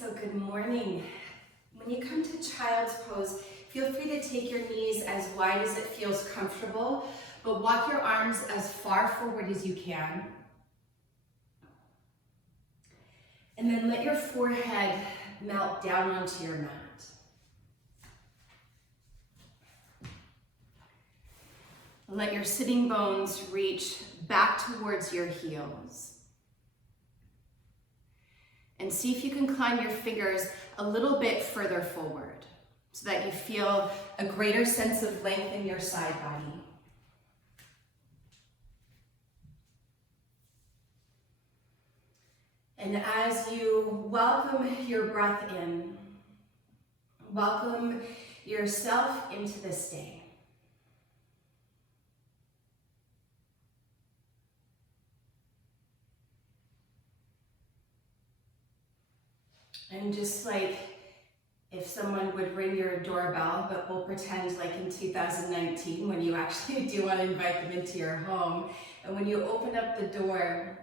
So good morning. When you come to child's pose, feel free to take your knees as wide as it feels comfortable, but walk your arms as far forward as you can. And then let your forehead melt down onto your mat. Let your sitting bones reach back towards your heels. And see if you can climb your fingers a little bit further forward so that you feel a greater sense of length in your side body. And as you welcome your breath in, welcome yourself into this day. And just like if someone would ring your doorbell, but we'll pretend like in 2019 when you actually do want to invite them into your home. And when you open up the door,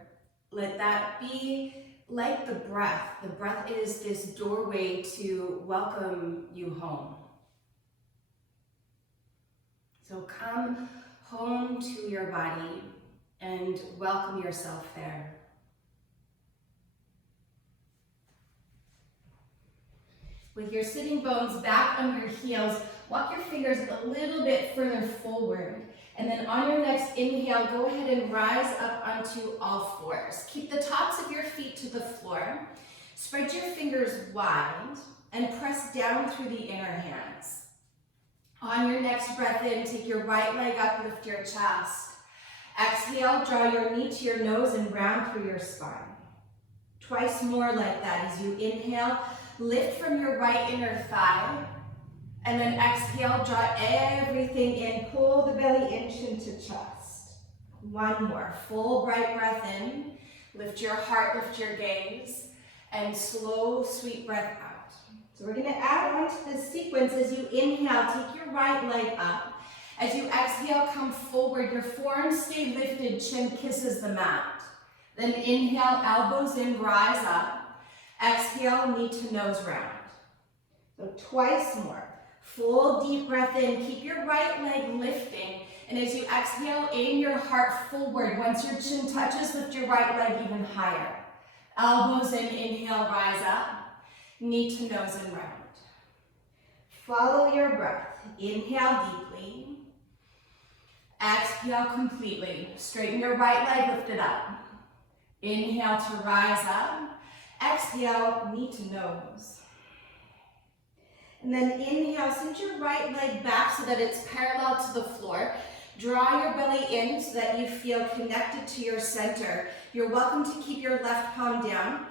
let that be like the breath. The breath is this doorway to welcome you home. So come home to your body and welcome yourself there. With your sitting bones back on your heels, walk your fingers a little bit further forward. And then on your next inhale, go ahead and rise up onto all fours. Keep the tops of your feet to the floor. Spread your fingers wide and press down through the inner hands. On your next breath in, take your right leg up, lift your chest. Exhale, draw your knee to your nose and round through your spine. Twice more like that as you inhale. Lift from your right inner thigh, and then exhale, draw everything in, pull the belly inch into chest. One more, full bright breath in, lift your heart, lift your gaze, and slow, sweet breath out. So we're gonna add on to this sequence. As you inhale, take your right leg up. As you exhale, come forward, your forearms stay lifted, chin kisses the mat. Then inhale, elbows in, rise up. Exhale, knee to nose round. So twice more. Full deep breath in. Keep your right leg lifting. And as you exhale, aim your heart forward. Once your chin touches, lift your right leg even higher. Elbows in, inhale, rise up. Knee to nose and round. Follow your breath. Inhale deeply. Exhale completely. Straighten your right leg, lift it up. Inhale to rise up. Exhale, knee to nose. And then inhale, send your right leg back so that it's parallel to the floor. Draw your belly in so that you feel connected to your center. You're welcome to keep your left palm down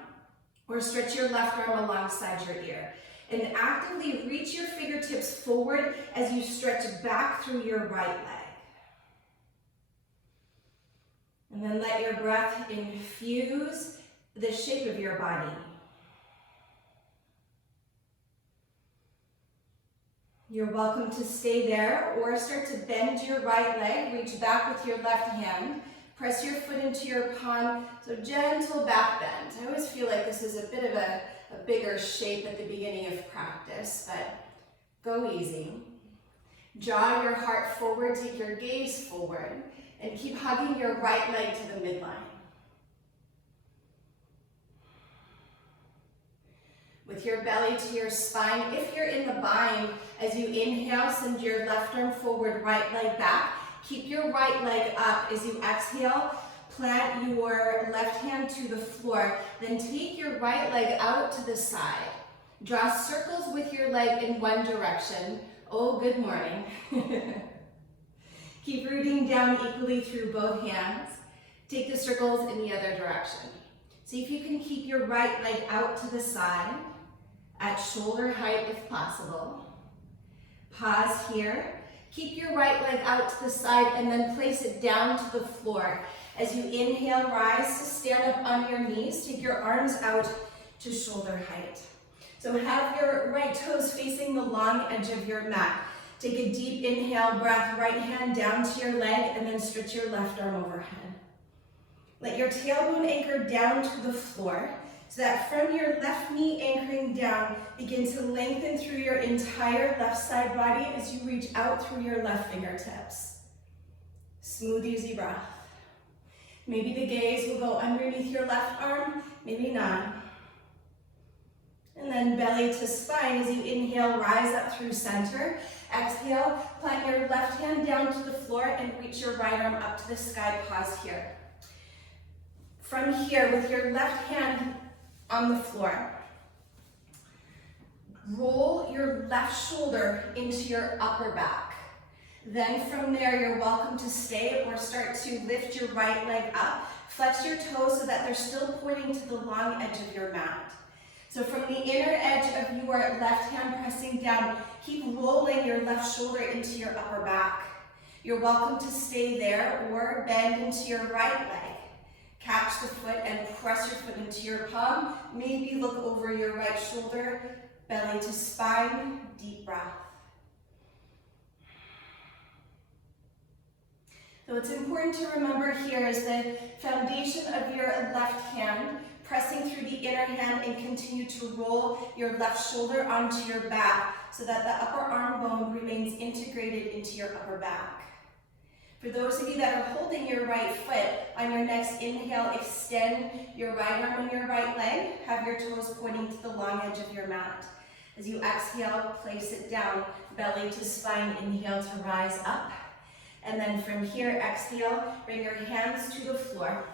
or stretch your left arm alongside your ear. And actively reach your fingertips forward as you stretch back through your right leg. And then let your breath infuse the shape of your body. You're welcome to stay there or start to bend your right leg, reach back with your left hand, press your foot into your palm, so gentle back bend. I always feel like this is a bit of a bigger shape at the beginning of practice, but go easy. Draw your heart forward, take your gaze forward, and keep hugging your right leg to the midline. With your belly to your spine. If you're in the bind, as you inhale, send your left arm forward, right leg back. Keep your right leg up. As you exhale, plant your left hand to the floor. Then take your right leg out to the side. Draw circles with your leg in one direction. Oh, good morning. Keep rooting down equally through both hands. Take the circles in the other direction. See if you can keep your right leg out to the side at shoulder height if possible. Pause here. Keep your right leg out to the side and then place it down to the floor. As you inhale, rise to stand up on your knees. Take your arms out to shoulder height. So have your right toes facing the long edge of your mat. Take a deep inhale breath, right hand down to your leg, and then stretch your left arm overhead. Let your tailbone anchor down to the floor. So that from your left knee anchoring down, begin to lengthen through your entire left side body as you reach out through your left fingertips. Smooth, easy breath. Maybe the gaze will go underneath your left arm, maybe not. And then belly to spine as you inhale, rise up through center. Exhale, plant your left hand down to the floor and reach your right arm up to the sky. Pause here. From here, with your left hand on the floor, roll your left shoulder into your upper back. Then from there, you're welcome to stay or start to lift your right leg up. Flex your toes so that they're still pointing to the long edge of your mat. So from the inner edge of your left hand pressing down, keep rolling your left shoulder into your upper back. You're welcome to stay there or bend into your right leg. Catch the foot and press your foot into your palm. Maybe look over your right shoulder, belly to spine, deep breath. So what's important to remember here is the foundation of your left hand, pressing through the inner hand and continue to roll your left shoulder onto your back so that the upper arm bone remains integrated into your upper back. For those of you that are holding your right foot, on your next inhale, extend your right arm and your right leg. Have your toes pointing to the long edge of your mat. As you exhale, place it down, belly to spine, inhale to rise up. And then from here, exhale, bring your hands to the floor.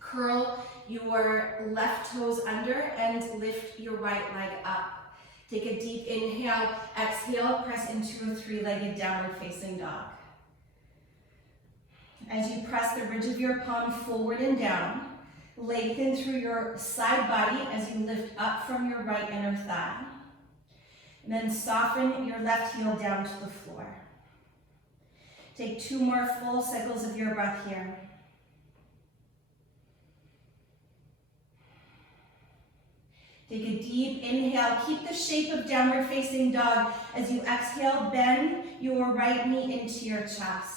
Curl your left toes under and lift your right leg up. Take a deep inhale, exhale, press into a three-legged downward facing dog. As you press the ridge of your palm forward and down, lengthen through your side body as you lift up from your right inner thigh. And then soften your left heel down to the floor. Take 2 more full cycles of your breath here. Take a deep inhale. Keep the shape of downward facing dog. As you exhale, bend your right knee into your chest.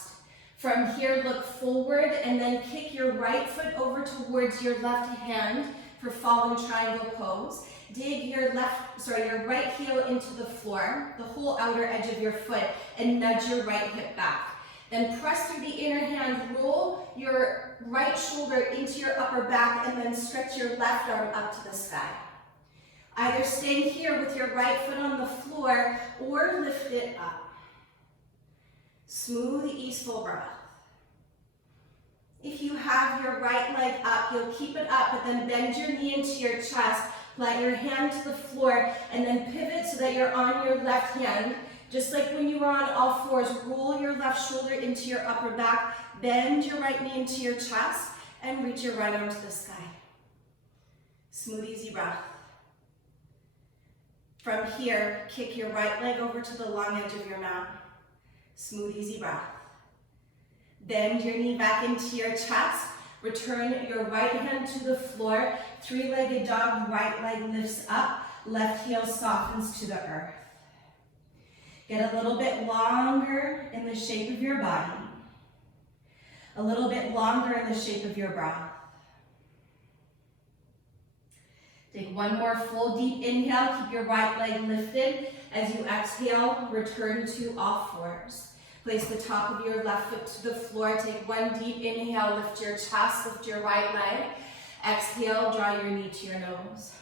From here, look forward and then kick your right foot over towards your left hand for fallen triangle pose. Dig your right heel into the floor, the whole outer edge of your foot, and nudge your right hip back. Then press through the inner hand, roll your right shoulder into your upper back, and then stretch your left arm up to the sky. Either stay here with your right foot on the floor or lift it up. Smooth, easeful breath. If you have your right leg up, you'll keep it up, but then bend your knee into your chest, plant your hand to the floor, and then pivot so that you're on your left hand. Just like when you were on all fours, roll your left shoulder into your upper back, bend your right knee into your chest, and reach your right arm to the sky. Smooth, easy breath. From here, kick your right leg over to the long edge of your mat. Smooth, easy breath. Bend your knee back into your chest. Return your right hand to the floor. Three-legged dog, right leg lifts up. Left heel softens to the earth. Get a little bit longer in the shape of your body. A little bit longer in the shape of your breath. Take 1 more full deep inhale. Keep your right leg lifted. As you exhale, return to all fours. Place the top of your left foot to the floor. Take 1 deep inhale. Lift your chest, lift your right leg. Exhale, draw your knee to your nose.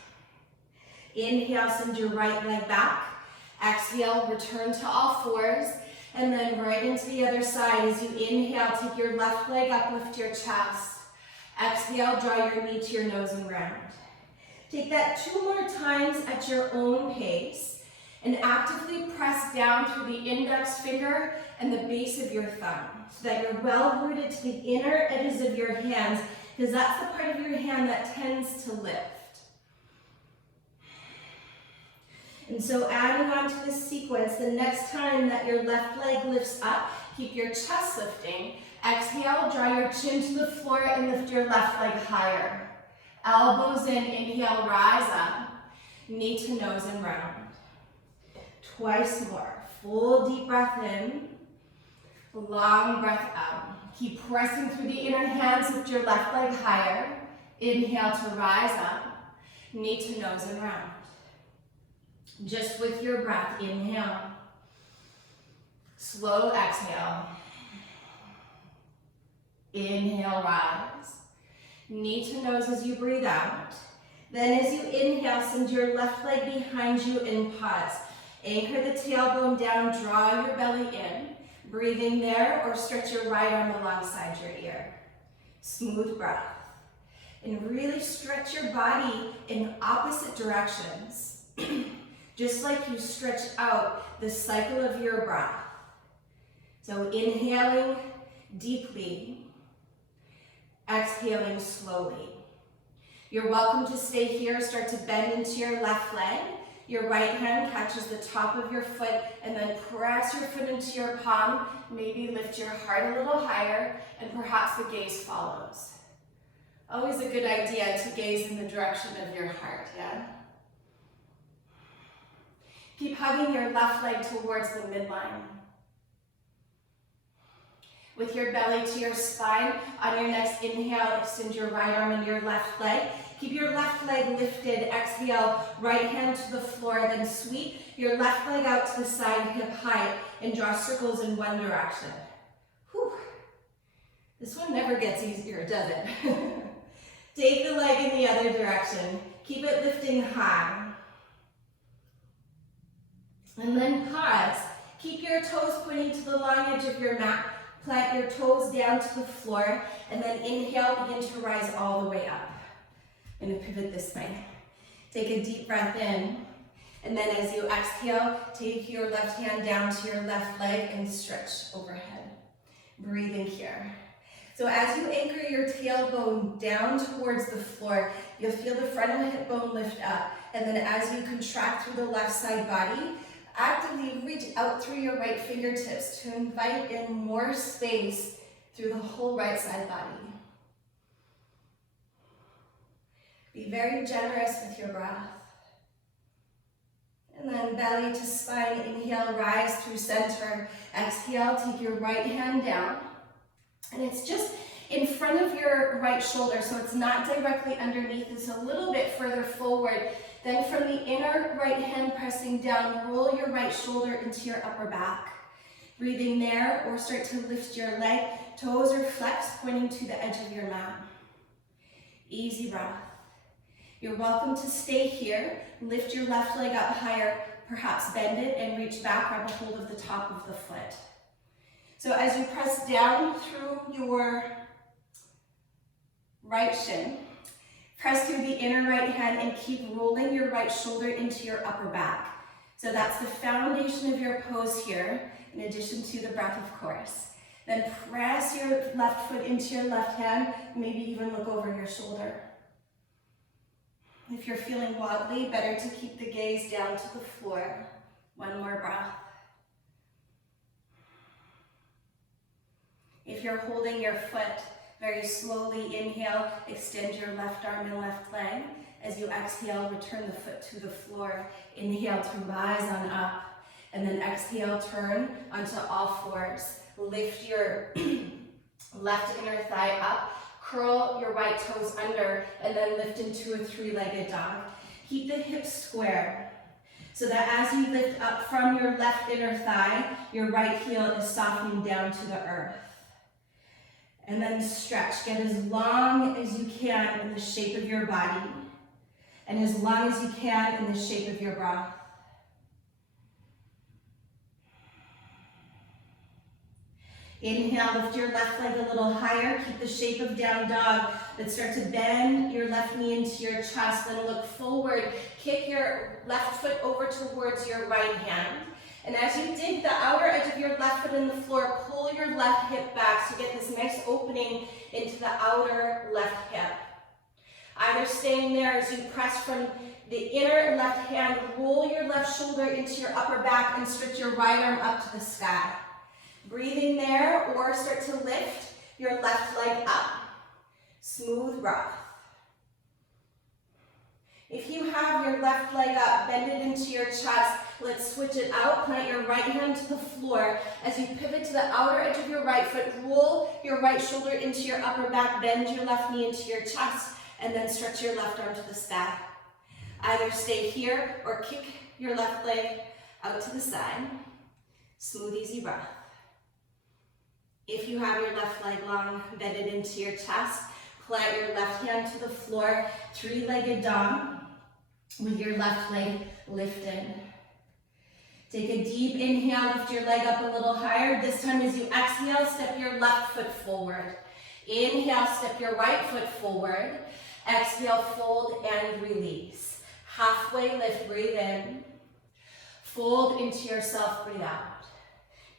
Inhale, send your right leg back. Exhale, return to all fours. And then right into the other side. As you inhale, take your left leg up, lift your chest. Exhale, draw your knee to your nose and round. Take that 2 more times at your own pace and actively press down through the index finger and the base of your thumb so that you're well rooted to the inner edges of your hands, because that's the part of your hand that tends to lift. And so adding on to this sequence, the next time that your left leg lifts up, keep your chest lifting. Exhale, draw your chin to the floor and lift your left leg higher. Elbows in, inhale, rise up, knee to nose and round. Twice more. Full deep breath in, long breath out. Keep pressing through the inner hands, lift your left leg higher. Inhale to rise up. knee to nose and round. Just with your breath, inhale. Slow exhale. Inhale, rise. Knee to nose as you breathe out. Then as you inhale, send your left leg behind you and pause. Anchor the tailbone down, draw your belly in. Breathing there, or stretch your right arm alongside your ear. Smooth breath. And really stretch your body in opposite directions. Just like you stretch out the cycle of your breath. So inhaling deeply, exhaling slowly. You're welcome to stay here. Start to bend into your left leg. Your right hand catches the top of your foot, and then press your foot into your palm. Maybe lift your heart a little higher, and perhaps the gaze follows. Always a good idea to gaze in the direction of your heart, yeah? Keep hugging your left leg towards the midline. With your belly to your spine, on your next inhale, extend your right arm and your left leg. Keep your left leg lifted. Exhale, right hand to the floor, then sweep your left leg out to the side, hip height, and draw circles in one direction. Whew. This one never gets easier, does it? Take the leg in the other direction. Keep it lifting high. And then pause. Keep your toes pointing to the long edge of your mat. Plant your toes down to the floor, and then inhale, begin to rise all the way up. I'm going to pivot this way. Take a deep breath in, and then as you exhale, take your left hand down to your left leg and stretch overhead. Breathing here. So as you anchor your tailbone down towards the floor, you'll feel the frontal hip bone lift up, and then as you contract through the left side body, actively reach out through your right fingertips to invite in more space through the whole right side body. Be very generous with your breath. And then belly to spine, inhale, rise through center. Exhale, take your right hand down. And it's just in front of your right shoulder, so it's not directly underneath, it's a little bit further forward. Then from the inner right hand pressing down, roll your right shoulder into your upper back. Breathing there, or start to lift your leg. Toes are flexed, pointing to the edge of your mat. Easy breath. You're welcome to stay here. Lift your left leg up higher, perhaps bend it and reach back, grab a hold of the top of the foot. So as you press down through your right shin, press through the inner right hand and keep rolling your right shoulder into your upper back. So that's the foundation of your pose here, in addition to the breath, of course. Then press your left foot into your left hand, maybe even look over your shoulder. If you're feeling wobbly, better to keep the gaze down to the floor. One more breath. If you're holding your foot, very slowly inhale, extend your left arm and left leg. As you exhale, return the foot to the floor. Inhale to rise on up, and then exhale, turn onto all fours. Lift your left inner thigh up, curl your right toes under, and then lift into a three-legged dog. Keep the hips square, so that as you lift up from your left inner thigh, your right heel is softening down to the earth. And then stretch. Get as long as you can in the shape of your body, and as long as you can in the shape of your breath. Inhale, lift your left leg a little higher. Keep the shape of down dog, but start to bend your left knee into your chest. Then look forward. Kick your left foot over towards your right hand. And as you dig the outer edge of your left foot in the floor, pull your left hip back so you get this nice opening into the outer left hip. Either staying there as you press from the inner left hand, roll your left shoulder into your upper back and stretch your right arm up to the sky. Breathing there, or start to lift your left leg up. Smooth breath. If you have your left leg up, bend it into your chest. Let's switch it out. Plant your right hand to the floor. As you pivot to the outer edge of your right foot, roll your right shoulder into your upper back, bend your left knee into your chest, and then stretch your left arm to the sky. Either stay here or kick your left leg out to the side. Smooth, easy breath. If you have your left leg long bedded into your chest, plant your left hand to the floor, three-legged dog with your left leg lifted. Take a deep inhale, lift your leg up a little higher. This time as you exhale, step your left foot forward. Inhale, step your right foot forward. Exhale, fold and release. Halfway lift, breathe in. Fold into yourself, breathe out.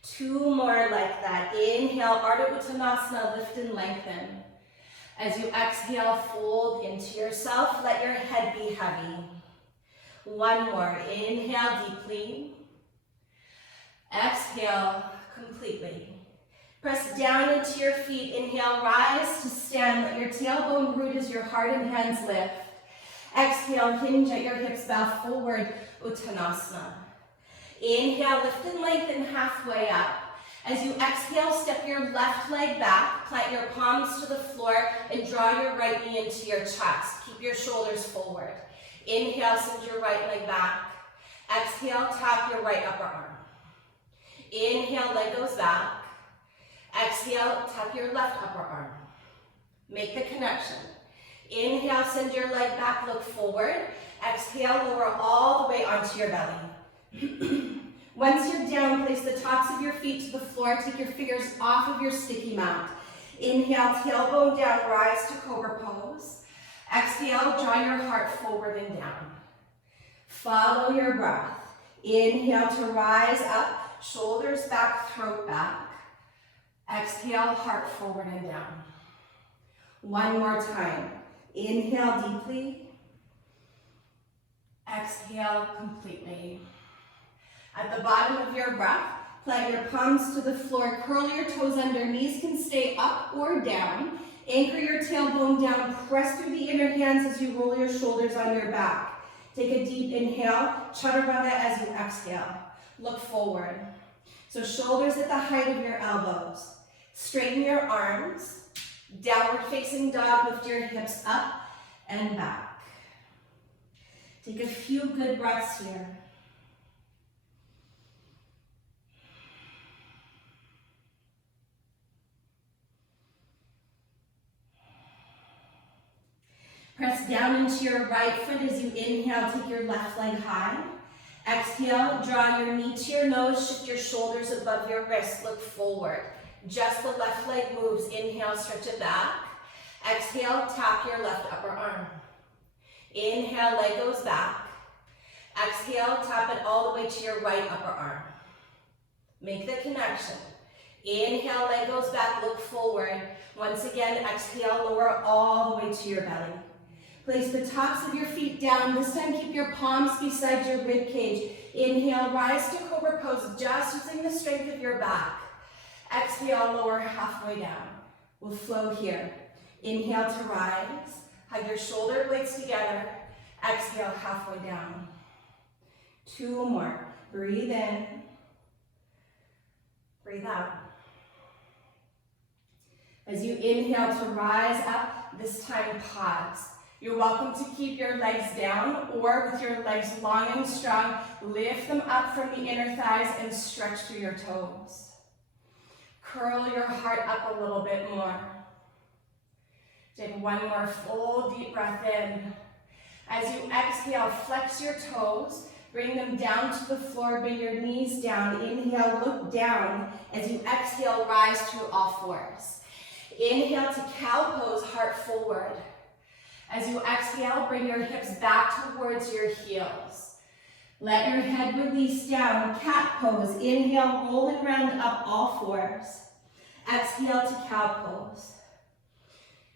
Two more like that. Inhale, Ardha Uttanasana, lift and lengthen. As you exhale, fold into yourself, let your head be heavy. One more, inhale deeply. Exhale completely. Press down into your feet, inhale, rise to stand, let your tailbone root as your heart and hands lift. Exhale, hinge at your hips, bow forward, Uttanasana. Inhale, lift and lengthen halfway up. As you exhale, step your left leg back, plant your palms to the floor, and draw your right knee into your chest. Keep your shoulders forward. Inhale, send your right leg back. Exhale, tap your right upper arm. Inhale, leg goes back. Exhale, tap your left upper arm. Make the connection. Inhale, send your leg back, look forward. Exhale, lower all the way onto your belly. Once you're down, place the tops of your feet to the floor. Take your fingers off of your sticky mat. Inhale, tailbone down, rise to cobra pose. Exhale, draw your heart forward and down. Follow your breath. Inhale to rise up, shoulders back, throat back. Exhale, heart forward and down. One more time. Inhale deeply. Exhale completely. At the bottom of your breath, plant your palms to the floor, curl your toes under, knees can stay up or down. Anchor your tailbone down, press through the inner hands as you roll your shoulders on your back. Take a deep inhale, chaturanga as you exhale. Look forward. So shoulders at the height of your elbows. Straighten your arms. Downward facing dog, lift your hips up and back. Take a few good breaths here. Press down into your right foot as you inhale, take your left leg high. Exhale, draw your knee to your nose, shift your shoulders above your wrists, look forward. Just the left leg moves, inhale, stretch it back. Exhale, tap your left upper arm. Inhale, leg goes back. Exhale, tap it all the way to your right upper arm. Make the connection. Inhale, leg goes back, look forward. Once again, exhale, lower all the way to your belly. Place the tops of your feet down. This time, keep your palms beside your rib cage. Inhale, rise to cobra pose, just using the strength of your back. Exhale, lower halfway down. We'll flow here. Inhale to rise. Hug your shoulder blades together. Exhale, halfway down. Two more. Breathe in. Breathe out. As you inhale to rise up, this time pause. You're welcome to keep your legs down, or with your legs long and strong, lift them up from the inner thighs and stretch through your toes. Curl your heart up a little bit more. Take one more full deep breath in. As you exhale, flex your toes, bring them down to the floor, bring your knees down. Inhale, look down. As you exhale, rise through all fours. Inhale to cow pose, heart forward. As you exhale, bring your hips back towards your heels. Let your head release down, cat pose. Inhale, roll and round up all fours. Exhale to cow pose.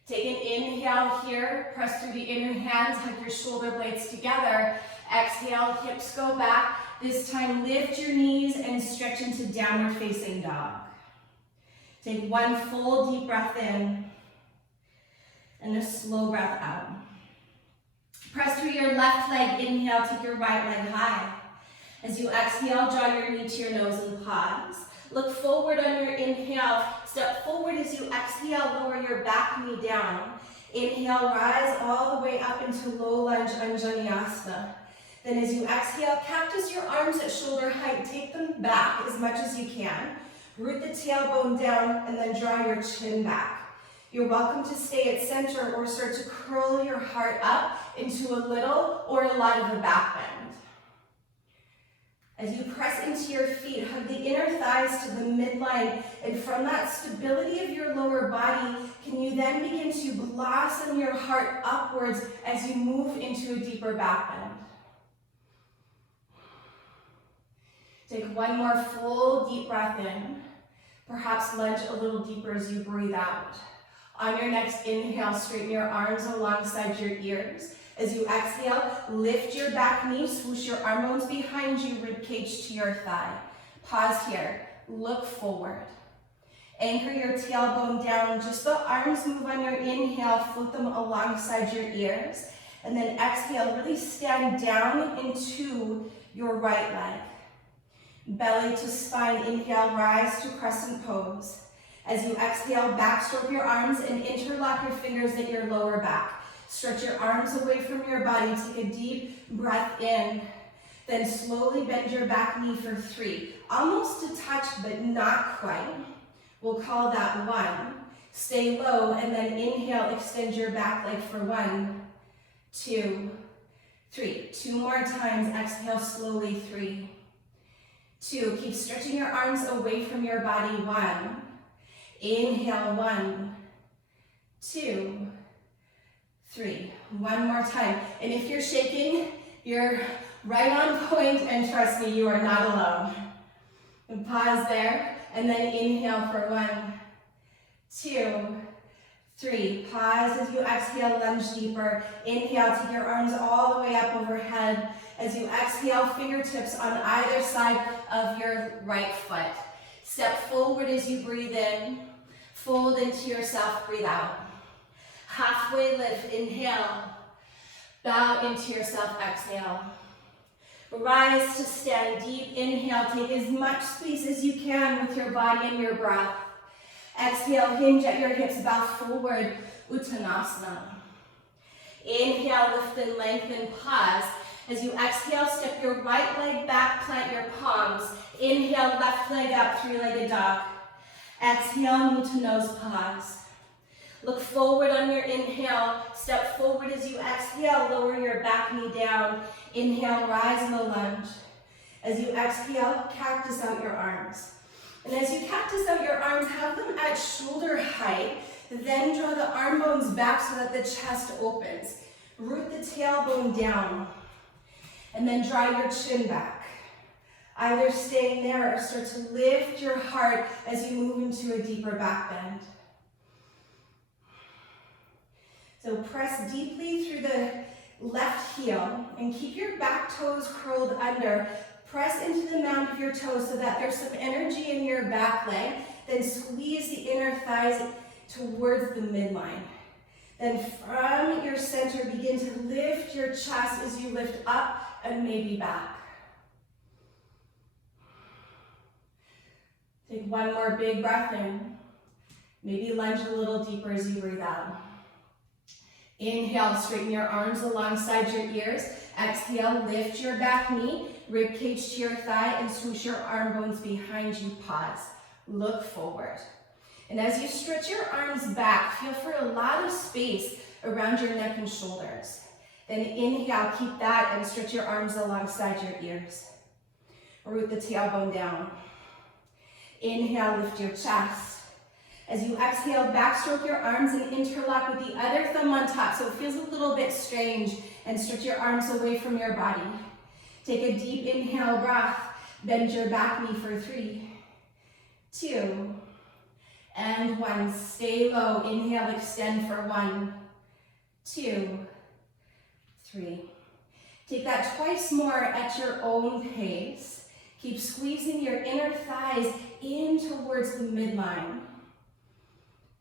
Take an inhale here, press through the inner hands, hug your shoulder blades together. Exhale, hips go back. This time, lift your knees and stretch into downward facing dog. Take one full deep breath in and a slow breath out. Press through your left leg, inhale, take your right leg high. As you exhale, draw your knee to your nose and pause. Look forward on your inhale. Step forward as you exhale, lower your back knee down. Inhale, rise all the way up into low lunge Anjaneyasana. Uttanasana. Then as you exhale, cactus your arms at shoulder height. Take them back as much as you can. Root the tailbone down and then draw your chin back. You're welcome to stay at center or start to curl your heart up into a little or a lot of a back bend. As you press into your feet, hug the inner thighs to the midline, and from that stability of your lower body, can you then begin to blossom your heart upwards as you move into a deeper back bend. Take one more full deep breath in. Perhaps lunge a little deeper as you breathe out. On your next inhale, straighten your arms alongside your ears. As you exhale, lift your back knee, swoosh your arm bones behind you, rib cage to your thigh. Pause here, look forward. Anchor your tailbone down, just the arms move on your inhale, float them alongside your ears. And then exhale, really stand down into your right leg. Belly to spine, inhale, rise to crescent pose. As you exhale, backstroke your arms and interlock your fingers at your lower back. Stretch your arms away from your body. Take a deep breath in. Then slowly bend your back knee for 3. Almost to touch, but not quite. We'll call that 1. Stay low, and then inhale, extend your back leg for 1, 2, 3. 2 more times. Exhale slowly, 3, 2. Keep stretching your arms away from your body, 1. Inhale, 1, 2, 3. One more time. And if you're shaking, you're right on point, and trust me, you are not alone. And pause there, and then inhale for 1, 2, 3. Pause as you exhale, lunge deeper. Inhale, take your arms all the way up overhead. As you exhale, fingertips on either side of your right foot. Step forward as you breathe in. Fold into yourself, breathe out. Halfway lift, inhale. Bow into yourself, exhale. Rise to stand deep, inhale. Take as much space as you can with your body and your breath. Exhale, hinge at your hips, bow forward, Uttanasana. Inhale, lift and lengthen, pause. As you exhale, step your right leg back, plant your palms. Inhale, left leg up, 3-legged dog. Exhale, knee to nose, pause. Look forward on your inhale. Step forward as you exhale, lower your back knee down. Inhale, rise in the lunge. As you exhale, cactus out your arms. And as you cactus out your arms, have them at shoulder height. Then draw the arm bones back so that the chest opens. Root the tailbone down. And then draw your chin back. Either staying there or start to lift your heart as you move into a deeper back bend. So press deeply through the left heel and keep your back toes curled under. Press into the mound of your toes so that there's some energy in your back leg. Then squeeze the inner thighs towards the midline. Then from your center, begin to lift your chest as you lift up and maybe back. Take one more big breath in. Maybe lunge a little deeper as you breathe out. Inhale, straighten your arms alongside your ears. Exhale, lift your back knee, rib cage to your thigh, and swoosh your arm bones behind you. Pause. Look forward. And as you stretch your arms back, feel for a lot of space around your neck and shoulders. Then inhale, keep that, and stretch your arms alongside your ears. Root the tailbone down. Inhale, lift your chest. As you exhale, backstroke your arms and interlock with the other thumb on top so it feels a little bit strange, and stretch your arms away from your body. Take a deep inhale breath. Bend your back knee for 3, 2, and 1. Stay low. Inhale, extend for 1, 2, 3. Take that twice more at your own pace. Keep squeezing your inner thighs in towards the midline.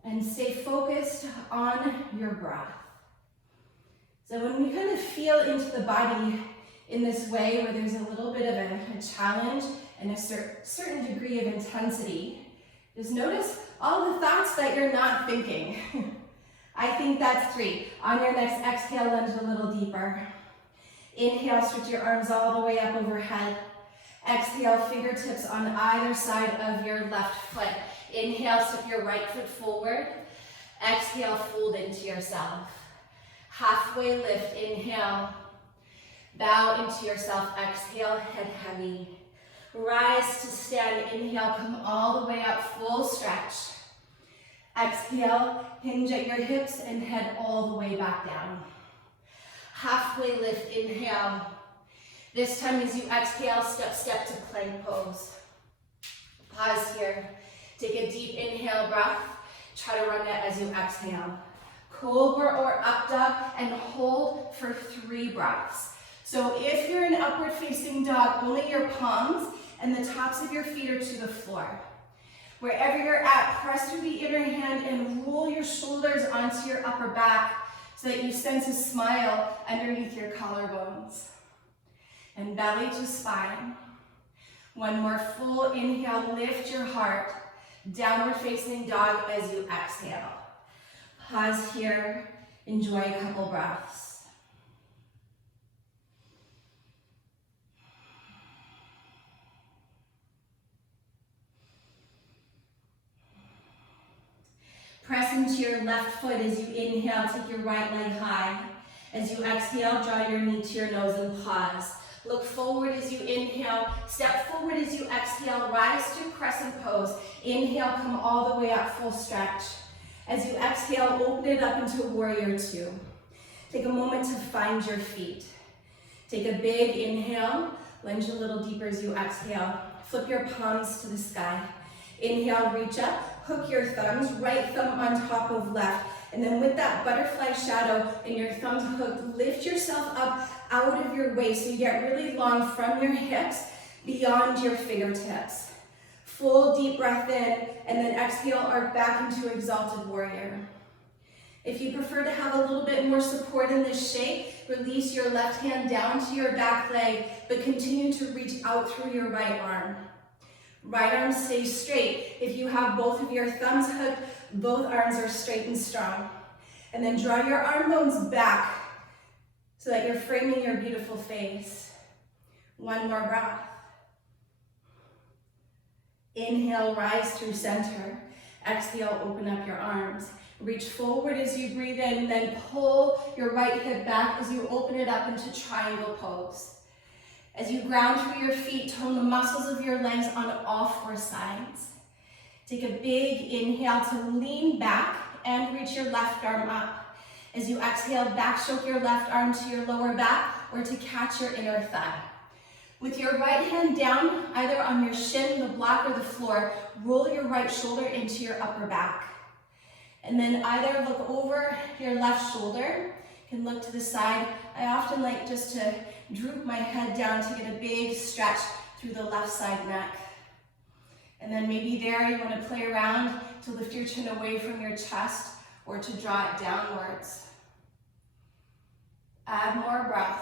And stay focused on your breath. So when we kind of feel into the body in this way, where there's a little bit of a challenge and a certain degree of intensity, just notice all the thoughts that you're not thinking. I think that's 3. On your next exhale, lunge a little deeper. Inhale, stretch your arms all the way up overhead. Exhale, fingertips on either side of your left foot. Inhale, step your right foot forward. Exhale, fold into yourself. Halfway lift, inhale. Bow into yourself, exhale, head heavy. Rise to stand, inhale, come all the way up, full stretch. Exhale, hinge at your hips and head all the way back down. Halfway lift, inhale. This time as you exhale, step to plank pose. Pause here. Take a deep inhale breath. Try to run that as you exhale. Cobra or up dog and hold for 3 breaths. So if you're in upward facing dog, only your palms and the tops of your feet are to the floor. Wherever you're at, press through the inner hand and roll your shoulders onto your upper back so that you sense a smile underneath your collarbones. And belly to spine. One more full inhale, lift your heart. Downward facing dog as you exhale. Pause here, enjoy a couple breaths. Press into your left foot as you inhale, take your right leg high. As you exhale, draw your knee to your nose and pause. Look forward as you inhale, step forward as you exhale, rise to crescent pose. Inhale, come all the way up, full stretch. As you exhale, open it up into warrior 2. Take a moment to find your feet. Take a big inhale, lunge a little deeper as you exhale. Flip your palms to the sky. Inhale, reach up, hook your thumbs, right thumb on top of left. And then with that butterfly shadow and your thumbs hooked, lift yourself up out of your waist so you get really long from your hips beyond your fingertips. Full deep breath in, and then exhale, arc back into exalted warrior. If you prefer to have a little bit more support in this shape, release your left hand down to your back leg, but continue to reach out through your right arm. Right arm stays straight. If you have both of your thumbs hooked, both arms are straight and strong. And then draw your arm bones back so that you're framing your beautiful face. One more breath. Inhale, rise through center. Exhale, open up your arms. Reach forward as you breathe in, then pull your right hip back as you open it up into triangle pose. As you ground through your feet, tone the muscles of your legs on all 4 sides. Take a big inhale to lean back and reach your left arm up. As you exhale, backstroke your left arm to your lower back or to catch your inner thigh. With your right hand down, either on your shin, the block, or the floor, roll your right shoulder into your upper back. And then either look over your left shoulder, you can look to the side. I often like just to droop my head down to get a big stretch through the left side neck. And then maybe there you want to play around to lift your chin away from your chest or to draw it downwards. Add more breath.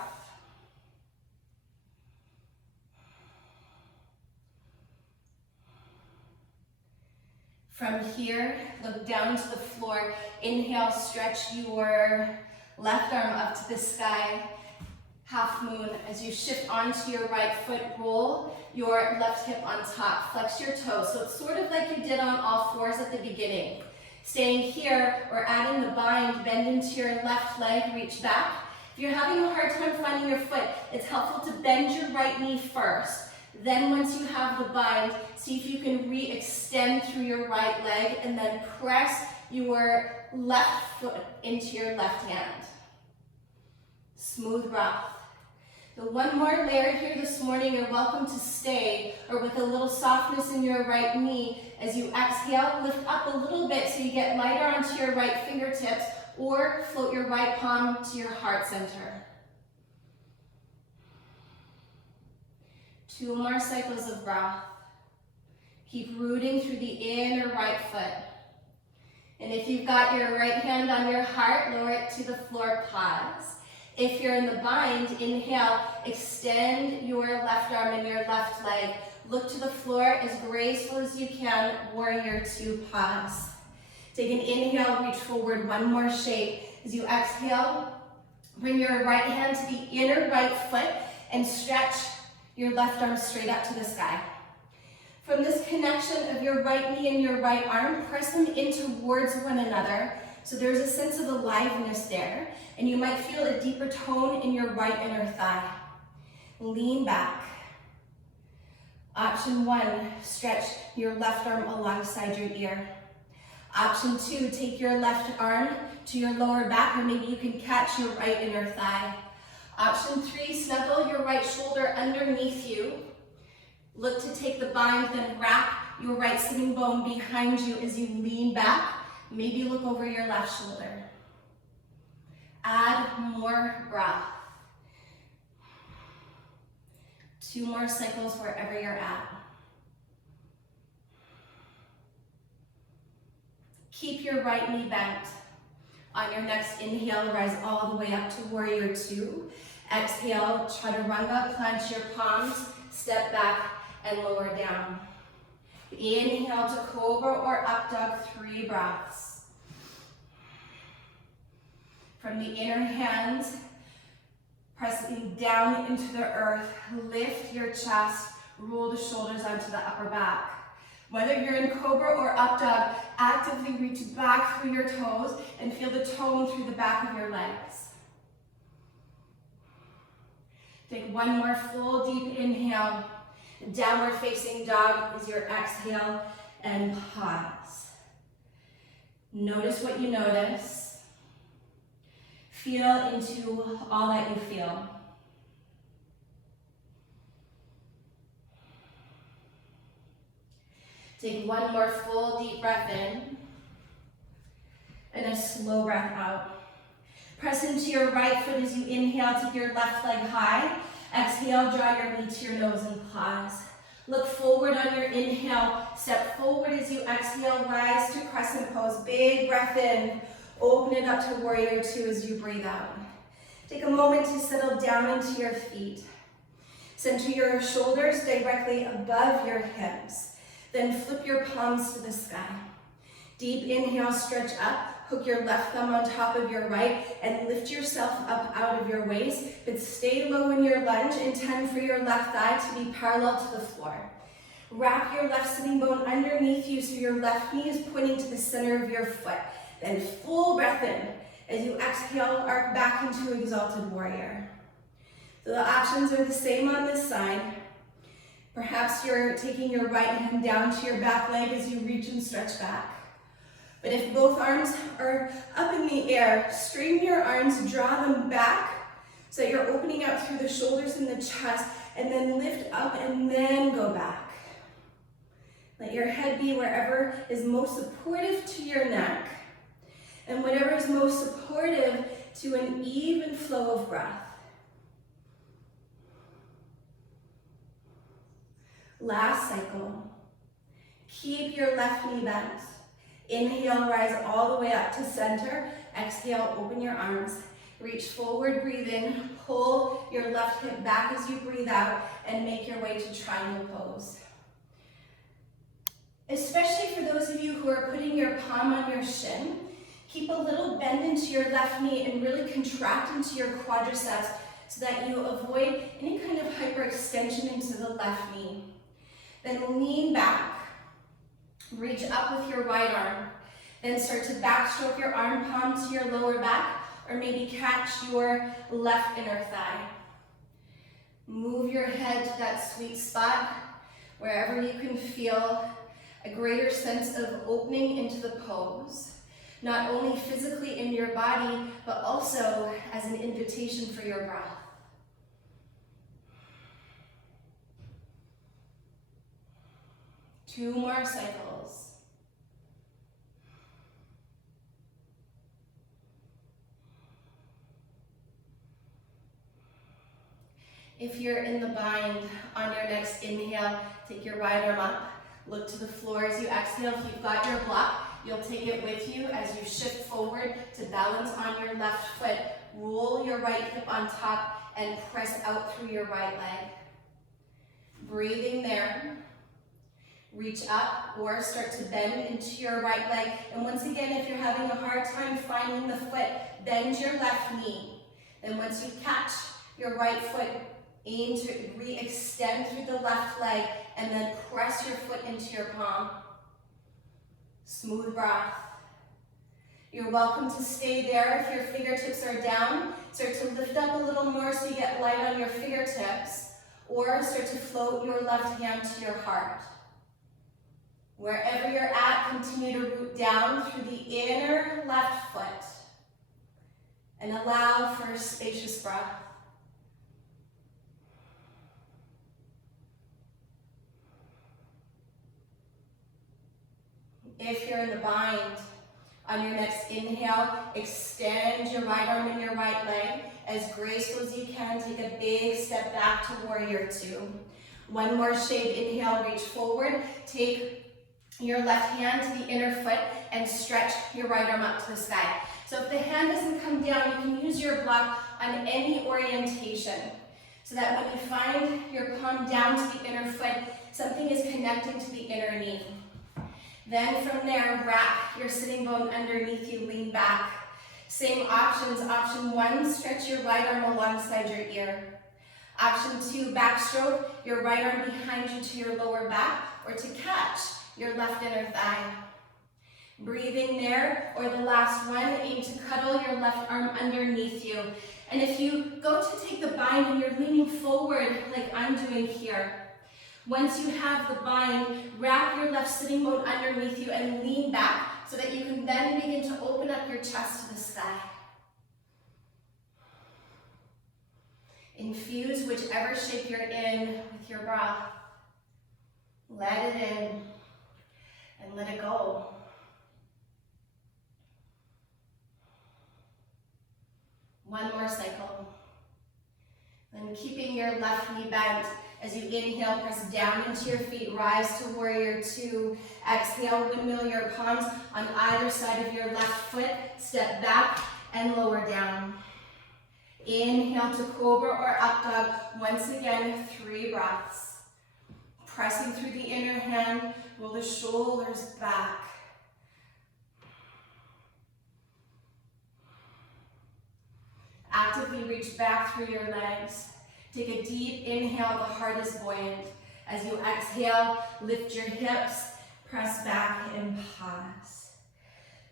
From here, look down to the floor. Inhale, stretch your left arm up to the sky. Half moon. As you shift onto your right foot, roll your left hip on top. Flex your toes. So it's sort of like you did on all 4s at the beginning. Staying here, or adding the bind, bend into your left leg, reach back. If you're having a hard time finding your foot, it's helpful to bend your right knee first. Then once you have the bind, see if you can re-extend through your right leg and then press your left foot into your left hand. Smooth breath. The one more layer here this morning, you're welcome to stay, or with a little softness in your right knee. As you exhale, lift up a little bit so you get lighter onto your right fingertips, or float your right palm to your heart center. 2 more cycles of breath. Keep rooting through the inner right foot. And if you've got your right hand on your heart, lower it to the floor, pause. If you're in the bind, inhale, extend your left arm and your left leg. Look to the floor as graceful as you can, warrior 2, pause. Take an inhale, reach forward, one more shape. As you exhale, Bring your right hand to the inner right foot and stretch your left arm straight up to the sky. From this connection of your right knee and your right arm, press them in towards one another. So there's a sense of aliveness there, and you might feel a deeper tone in your right inner thigh. Lean back. Option 1, stretch your left arm alongside your ear. Option 2, take your left arm to your lower back, or maybe you can catch your right inner thigh. Option 3, snuggle your right shoulder underneath you. Look to take the bind, then wrap your right sitting bone behind you as you lean back. Maybe look over your left shoulder. Add more breath. 2 more cycles wherever you're at. Keep your right knee bent. On your next inhale, rise all the way up to warrior 2. Exhale, chaturanga, plant your palms, step back and lower down. Inhale to cobra or up dog, 3 breaths. From the inner hands, pressing down into the earth, lift your chest, roll the shoulders onto the upper back. Whether you're in cobra or up dog, actively reach back through your toes and feel the tone through the back of your legs. Take 1 more full deep inhale. Downward facing dog is your exhale, and pause. Notice what you notice. Feel into all that you feel. Take 1 more full deep breath in and a slow breath out. Press into your right foot as you inhale, take your left leg high. Exhale, draw your knee to your nose and pause. Look forward on your inhale. Step forward as you exhale, rise to crescent pose. Big breath in. Open it up to warrior 2 as you breathe out. Take a moment to settle down into your feet. Center your shoulders directly above your hips. Then flip your palms to the sky. Deep inhale, stretch up. Hook your left thumb on top of your right and lift yourself up out of your waist, but stay low in your lunge. Intend for your left thigh to be parallel to the floor. Wrap your left sitting bone underneath you so your left knee is pointing to the center of your foot. Then full breath in. As you exhale, arc back into exalted warrior. So the options are the same on this side. Perhaps you're taking your right hand down to your back leg as you reach and stretch back. But if both arms are up in the air, straighten your arms, draw them back so that you're opening out through the shoulders and the chest, and then lift up and then go back. Let your head be wherever is most supportive to your neck and whatever is most supportive to an even flow of breath. Last cycle. Keep your left knee bent. Inhale, rise all the way up to center. Exhale, open your arms. Reach forward, breathe in. Pull your left hip back as you breathe out and make your way to triangle pose. Especially for those of you who are putting your palm on your shin, keep a little bend into your left knee and really contract into your quadriceps so that you avoid any kind of hyperextension into the left knee. Then lean back. Reach up with your right arm. Then start to backstroke your arm palm to your lower back, or maybe catch your left inner thigh. Move your head to that sweet spot, wherever you can feel a greater sense of opening into the pose, not only physically in your body, but also as an invitation for your breath. Two more cycles. If you're in the bind, on your next inhale, take your right arm up, look to the floor as you exhale. If you've got your block, you'll take it with you as you shift forward to balance on your left foot. Roll your right hip on top and press out through your right leg. Breathing there. Reach up or start to bend into your right leg. And once again, if you're having a hard time finding the foot, bend your left knee. Then once you catch your right foot, aim to re-extend through the left leg and then press your foot into your palm. Smooth breath. You're welcome to stay there if your fingertips are down. Start to lift up a little more so you get light on your fingertips, or start to float your left hand to your heart. Wherever you're at, continue to root down through the inner left foot and allow for a spacious breath. If you're in the bind, on your next inhale, extend your right arm and your right leg. As graceful as you can, take a big step back to warrior two. One more shape, inhale, reach forward. Take your left hand to the inner foot and stretch your right arm up to the sky. So if the hand doesn't come down, you can use your block on any orientation, so that when you find your palm down to the inner foot, something is connecting to the inner knee. Then from there, wrap your sitting bone underneath you, lean back. Same options. Option one, stretch your right arm alongside your ear. Option two, backstroke, your right arm behind you to your lower back, or to catch your left inner thigh. Breathing there, or the last one, aim to cuddle your left arm underneath you. And if you go to take the bind and you're leaning forward like I'm doing here, once you have the bind, wrap your left sitting bone underneath you and lean back so that you can then begin to open up your chest to the sky. Infuse whichever shape you're in with your breath. Let it in and let it go. One more cycle. Then keeping your left knee bent. As you inhale, press down into your feet, rise to warrior two. Exhale, windmill your palms on either side of your left foot. Step back and lower down. Inhale to cobra or up dog. Once again, 3 breaths. Pressing through the inner hand, roll the shoulders back. Actively reach back through your legs. Take a deep inhale, the heart is buoyant. As you exhale, lift your hips, press back and pause.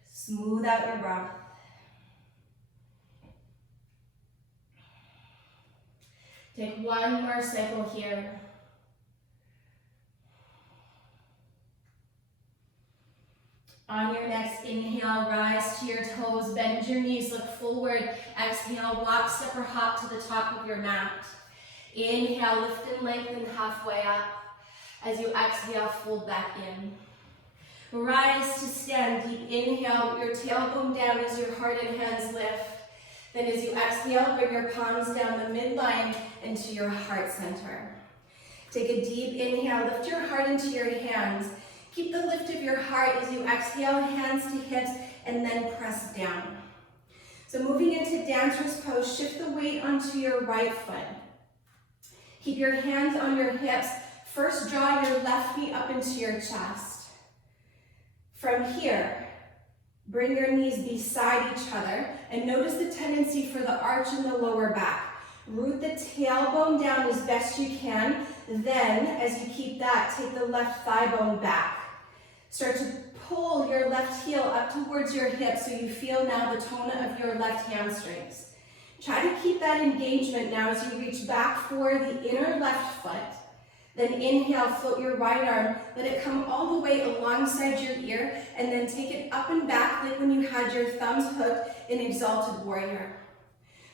Smooth out your breath. Take one more cycle here. On your next inhale, rise to your toes, bend your knees, look forward. Exhale, walk, step, or hop to the top of your mat. Inhale, lift and lengthen halfway up. As you exhale, fold back in. Rise to stand, deep inhale, your tailbone down as your heart and hands lift. Then as you exhale, bring your palms down the midline into your heart center. Take a deep inhale, lift your heart into your hands. Keep the lift of your heart as you exhale, hands to hips, and then press down. So moving into dancer's pose, shift the weight onto your right foot. Keep your hands on your hips. First, draw your left knee up into your chest. From here, bring your knees beside each other and notice the tendency for the arch in the lower back. Root the tailbone down as best you can. Then, as you keep that, take the left thigh bone back. Start to pull your left heel up towards your hip so you feel now the tone of your left hamstrings. Try to keep that engagement now as you reach back for the inner left foot. Then inhale, float your right arm, let it come all the way alongside your ear, and then take it up and back like when you had your thumbs hooked in Exalted Warrior.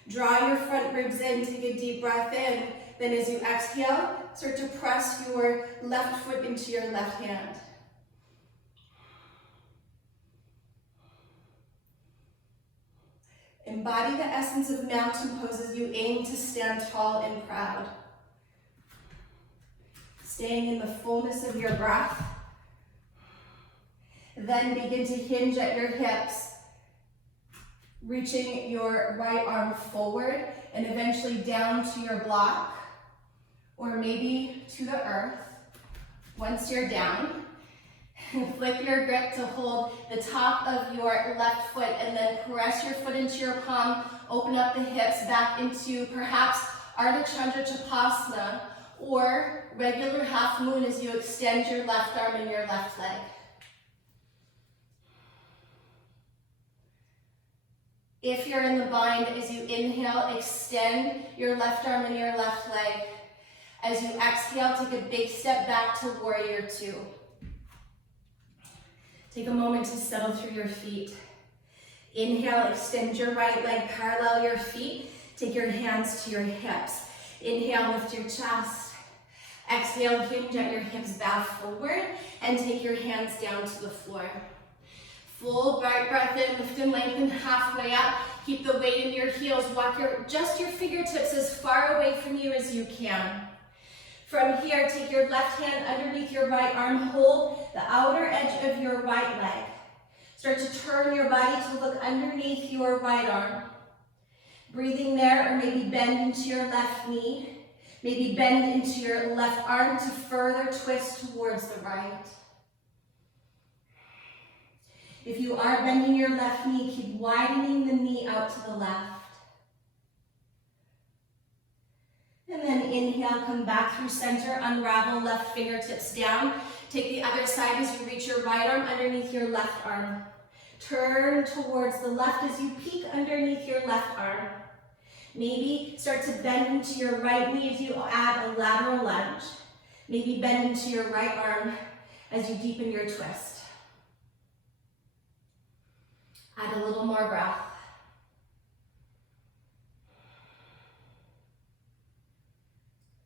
Draw your front ribs in, take a deep breath in. Then as you exhale, start to press your left foot into your left hand. Embody the essence of mountain pose as you aim to stand tall and proud. Staying in the fullness of your breath. Then begin to hinge at your hips, reaching your right arm forward and eventually down to your block, or maybe to the earth. Once you're down, Flip your grip to hold the top of your left foot and then press your foot into your palm. Open up the hips back into perhaps Ardha Chandra Chapasana or regular half moon as you extend your left arm and your left leg. If you're in the bind, as you inhale, extend your left arm and your left leg. As you exhale, take a big step back to warrior two. Take a moment to settle through your feet. Inhale, extend your right leg, parallel your feet. Take your hands to your hips. Inhale, lift your chest. Exhale, hinge at your hips, bow forward, and take your hands down to the floor. Full bright breath in, lift and lengthen halfway up. Keep the weight in your heels. Walk just your fingertips as far away from you as you can. From here, take your left hand underneath your right arm. Hold the outer edge of your right leg. Start to turn your body to look underneath your right arm. Breathing there, or maybe bend into your left knee. Maybe bend into your left arm to further twist towards the right. If you are bending your left knee, keep widening the knee out to the left. And then inhale, come back through center, unravel left fingertips down. Take the other side as you reach your right arm underneath your left arm. Turn towards the left as you peek underneath your left arm. Maybe start to bend into your right knee as you add a lateral lunge. Maybe bend into your right arm as you deepen your twist. Add a little more breath.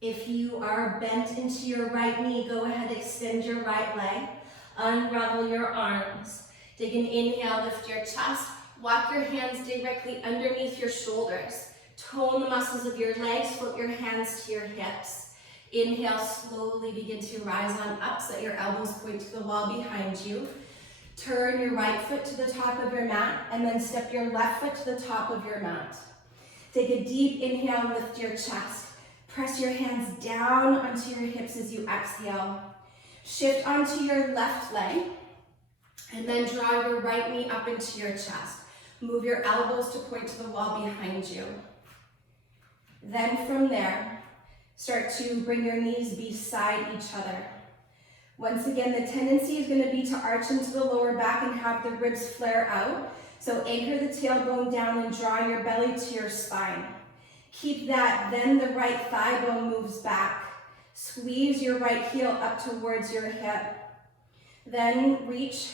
If you are bent into your right knee, go ahead, extend your right leg, unravel your arms. Take an inhale, lift your chest, walk your hands directly underneath your shoulders. Tone the muscles of your legs, float your hands to your hips. Inhale, slowly begin to rise on up so that your elbows point to the wall behind you. Turn your right foot to the top of your mat and then step your left foot to the top of your mat. Take a deep inhale, lift your chest. Press your hands down onto your hips as you exhale. Shift onto your left leg and then draw your right knee up into your chest. Move your elbows to point to the wall behind you. Then from there, start to bring your knees beside each other. Once again, the tendency is going to be to arch into the lower back and have the ribs flare out. So anchor the tailbone down and draw your belly to your spine. Keep that, then the right thigh bone moves back. Squeeze your right heel up towards your hip. Then reach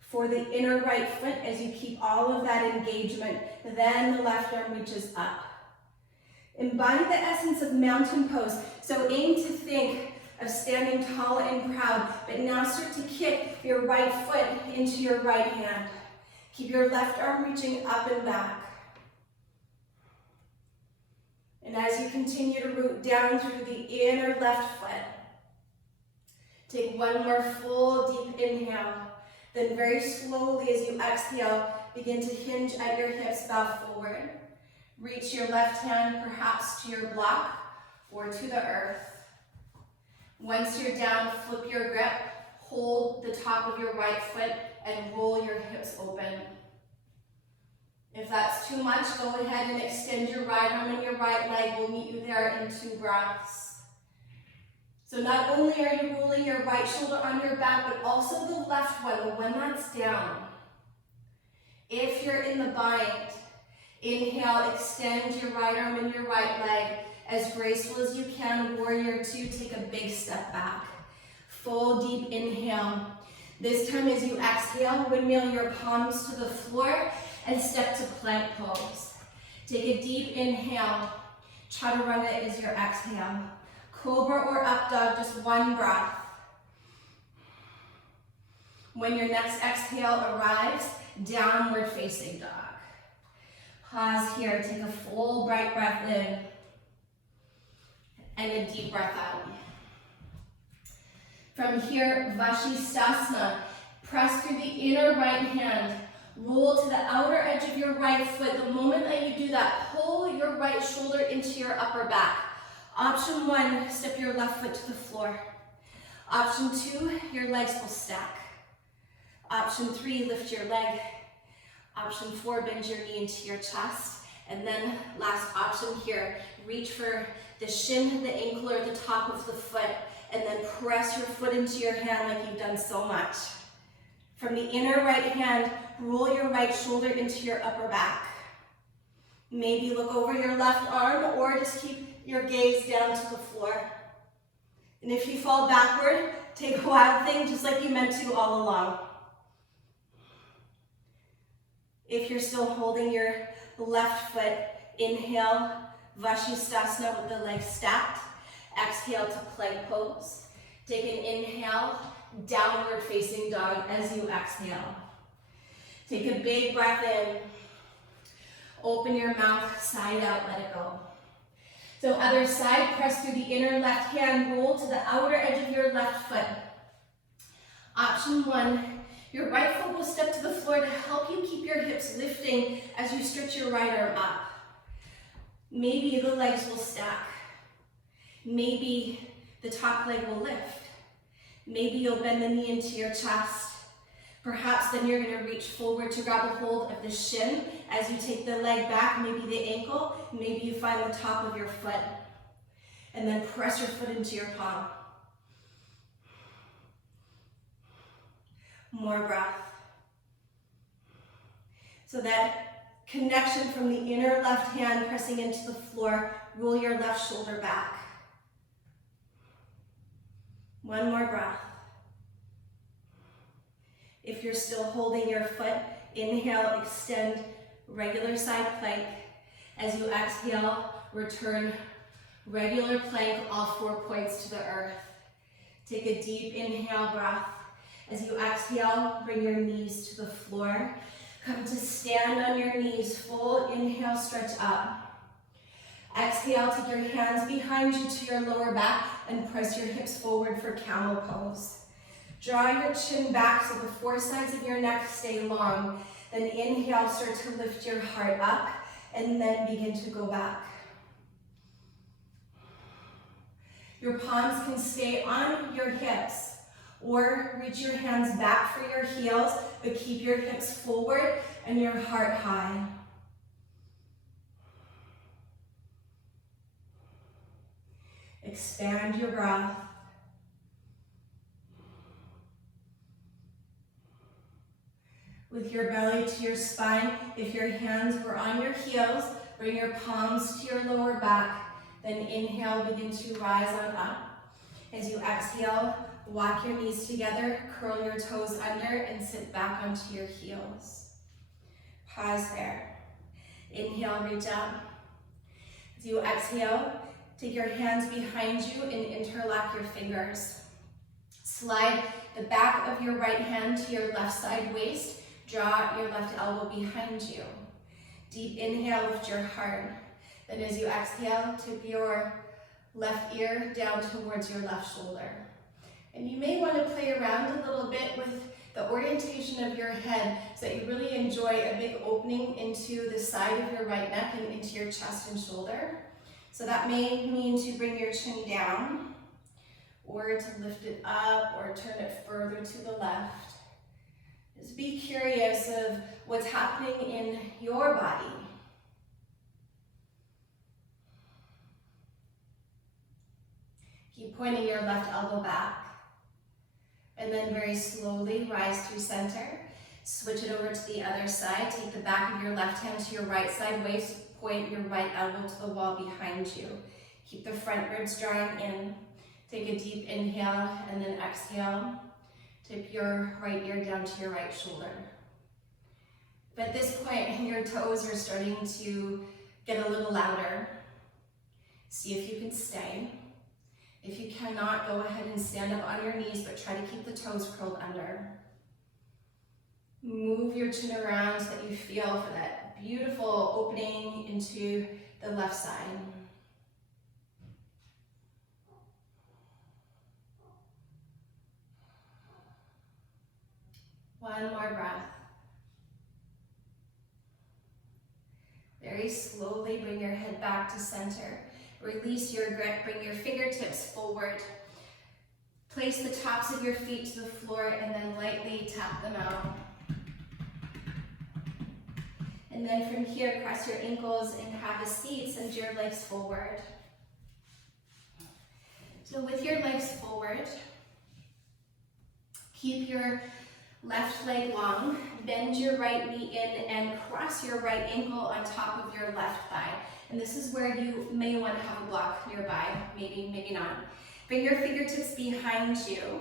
for the inner right foot as you keep all of that engagement. Then the left arm reaches up. Embody the essence of mountain pose. So aim to think of standing tall and proud, but now start to kick your right foot into your right hand. Keep your left arm reaching up and back. And as you continue to root down through the inner left foot, take one more full deep inhale. Then very slowly as you exhale, begin to hinge at your hips, bow forward. Reach your left hand perhaps to your block or to the earth. Once you're down, flip your grip, hold the top of your right foot and roll your hips open. If that's too much, go ahead and extend your right arm and your right leg. We'll meet you there in 2 breaths. So not only are you rolling your right shoulder on your back, but also the left one, the one that's down. If you're in the bind, inhale, extend your right arm and your right leg. As graceful as you can, warrior two, take a big step back. Full deep inhale. This time as you exhale, windmill your palms to the floor and step to plank pose. Take a deep inhale. Chaturanga is your exhale. Cobra or up dog, just 1 breath. When your next exhale arrives, downward facing dog. Pause here, take a full bright breath in and a deep breath out. From here, Vashisthasana. Press through the inner right hand. Roll to the outer edge of your right foot. The moment that you do that, pull your right shoulder into your upper back. Option 1, step your left foot to the floor. Option 2, your legs will stack. Option 3, lift your leg. Option 4, bend your knee into your chest. And then last option here, reach for the shin, the ankle, or the top of the foot, and then press your foot into your hand like you've done so much. From the inner right hand, roll your right shoulder into your upper back. Maybe look over your left arm or just keep your gaze down to the floor. And if you fall backward, take a wild thing just like you meant to all along. If you're still holding your left foot, inhale, Vashisthasana with the legs stacked. Exhale to plank pose. Take an inhale, downward facing dog as you exhale. Take a big breath in. Open your mouth, side out, let it go. So other side, press through the inner left hand, roll to the outer edge of your left foot. Option 1, your right foot will step to the floor to help you keep your hips lifting as you stretch your right arm up. Maybe the legs will stack. Maybe the top leg will lift. Maybe you'll bend the knee into your chest. Perhaps then you're going to reach forward to grab a hold of the shin as you take the leg back, maybe the ankle, maybe you find the top of your foot. And then press your foot into your palm. More breath. So that connection from the inner left hand pressing into the floor, roll your left shoulder back. One more breath. If you're still holding your foot, inhale, extend, regular side plank. As you exhale, return regular plank, all 4 points to the earth. Take a deep inhale breath. As you exhale, bring your knees to the floor. Come to stand on your knees, full inhale, stretch up. Exhale, take your hands behind you to your lower back and press your hips forward for camel pose. Draw your chin back so the 4 sides of your neck stay long. Then inhale, start to lift your heart up and then begin to go back. Your palms can stay on your hips or reach your hands back for your heels, but keep your hips forward and your heart high. Expand your breath. With your belly to your spine, if your hands were on your heels, bring your palms to your lower back. Then inhale, begin to rise on up. As you exhale, walk your knees together, curl your toes under, and sit back onto your heels. Pause there. Inhale, reach up. As you exhale, take your hands behind you and interlock your fingers. Slide the back of your right hand to your left side waist. Draw your left elbow behind you. Deep inhale, lift your heart. Then as you exhale, tip your left ear down towards your left shoulder. And you may want to play around a little bit with the orientation of your head so that you really enjoy a big opening into the side of your right neck and into your chest and shoulder. So that may mean to bring your chin down or to lift it up or turn it further to the left. Just be curious of what's happening in your body. Keep pointing your left elbow back. And then very slowly rise through center. Switch it over to the other side. Take the back of your left hand to your right side waist. Point your right elbow to the wall behind you. Keep the front ribs drawing in. Take a deep inhale and then exhale. Tip your right ear down to your right shoulder. But at this point, your toes are starting to get a little louder. See if you can stay. If you cannot, go ahead and stand up on your knees, but try to keep the toes curled under. Move your chin around so that you feel for that beautiful opening into the left side. One more breath. Very slowly bring your head back to center. Release your grip, bring your fingertips forward. Place the tops of your feet to the floor and then lightly tap them out. And then from here, cross your ankles and have a seat, send your legs forward. So with your legs forward, keep your left leg long, bend your right knee in and cross your right ankle on top of your left thigh. And this is where you may want to have a block nearby, maybe not. Bring your fingertips behind you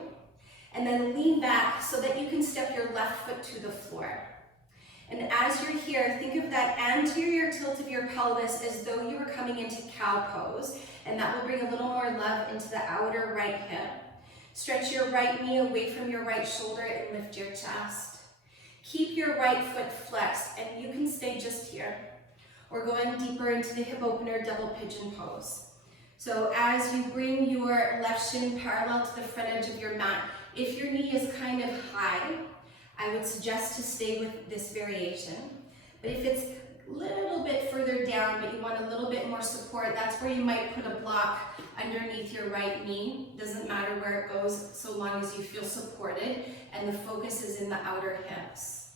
and then lean back so that you can step your left foot to the floor. And as you're here, think of that anterior tilt of your pelvis as though you were coming into cow pose, and that will bring a little more love into the outer right hip. Stretch your right knee away from your right shoulder and lift your chest. Keep your right foot flexed, and you can stay just here. We're going deeper into the hip opener double pigeon pose. So as you bring your left shin parallel to the front edge of your mat, if your knee is kind of high, I would suggest to stay with this variation. But if it's a little bit further down, but you want a little bit more support, that's where you might put a block underneath your right knee. Doesn't matter where it goes, so long as you feel supported and the focus is in the outer hips.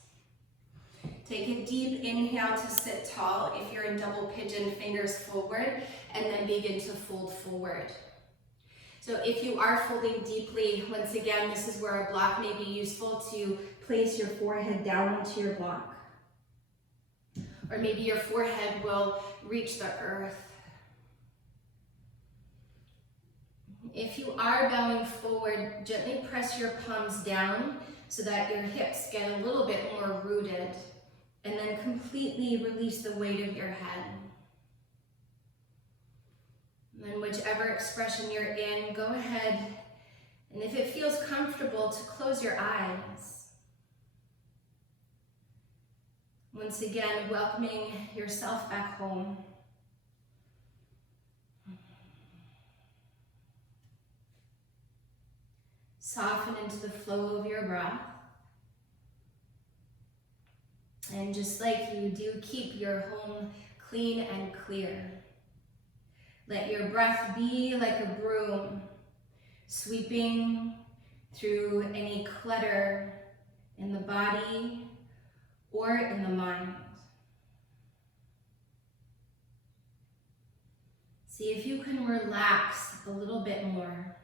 Take a deep inhale to sit tall. If you're in double pigeon, fingers forward, and then begin to fold forward. So if you are folding deeply, once again, this is where a block may be useful to place your forehead down onto your block. Or maybe your forehead will reach the earth. If you are bowing forward, gently press your palms down so that your hips get a little bit more rooted. And then completely release the weight of your head. And then whichever expression you're in, go ahead, and if it feels comfortable, to close your eyes. Once again, welcoming yourself back home. Soften into the flow of your breath. And just like you do, keep your home clean and clear. Let your breath be like a broom, sweeping through any clutter in the body or in the mind. See if you can relax a little bit more.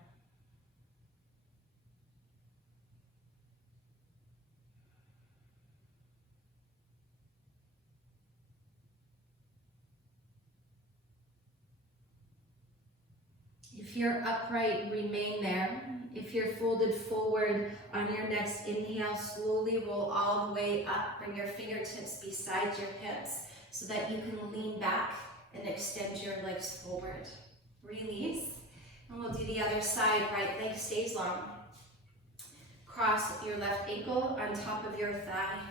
If you're upright, remain there. If you're folded forward, on your next inhale, slowly roll all the way up. Bring your fingertips beside your hips so that you can lean back and extend your legs forward. Release, and we'll do the other side. Right leg stays long. Cross your left ankle on top of your thigh.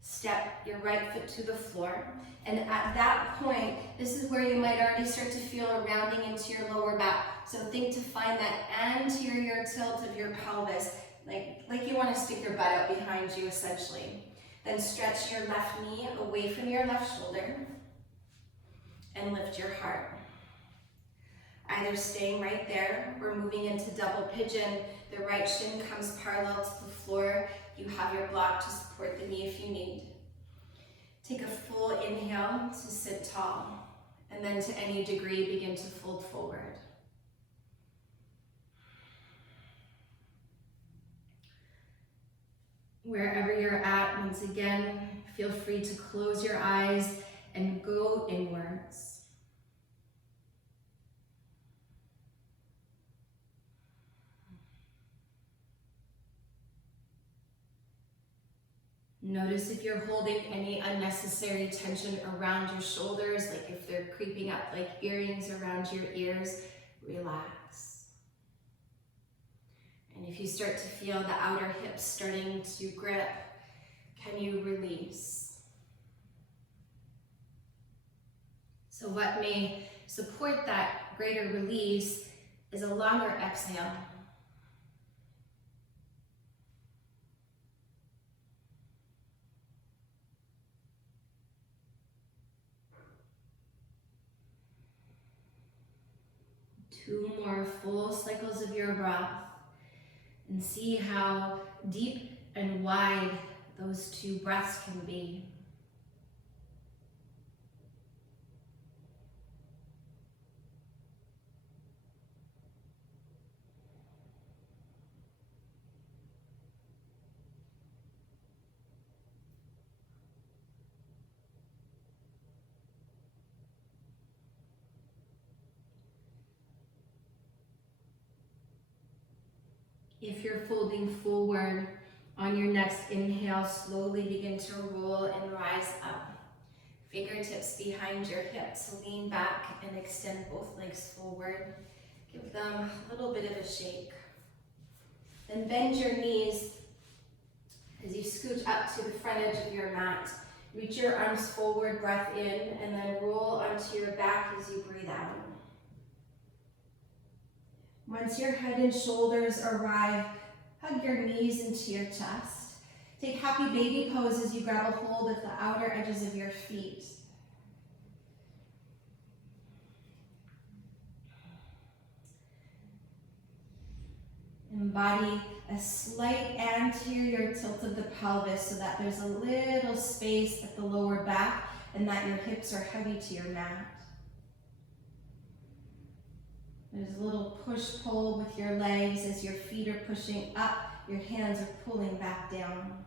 Step your right foot to the floor. And at that point, this is where you might already start to feel a rounding into your lower back. So think to find that anterior tilt of your pelvis, like you want to stick your butt out behind you, essentially. Then stretch your left knee away from your left shoulder and lift your heart. Either staying right there, we're moving into double pigeon. The right shin comes parallel to the floor. You have your block to support the knee if you need. Take a full inhale to sit tall, and then to any degree begin to fold forward. Wherever you're at, once again, feel free to close your eyes and go inwards. Notice if you're holding any unnecessary tension around your shoulders, like if they're creeping up like earrings around your ears, relax. And if you start to feel the outer hips starting to grip, can you release? So what may support that greater release is a longer exhale. Two more full cycles of your breath. And see how deep and wide those two breaths can be. If you're folding forward, on your next inhale, slowly begin to roll and rise up. Fingertips behind your hips, lean back and extend both legs forward. Give them a little bit of a shake. Then bend your knees as you scooch up to the front edge of your mat. Reach your arms forward, breath in, and then roll onto your back as you breathe out. Once your head and shoulders arrive, hug your knees into your chest. Take happy baby pose as you grab a hold of the outer edges of your feet. Embody a slight anterior tilt of the pelvis so that there's a little space at the lower back and that your hips are heavy to your mat. There's a little push-pull with your legs as your feet are pushing up, your hands are pulling back down.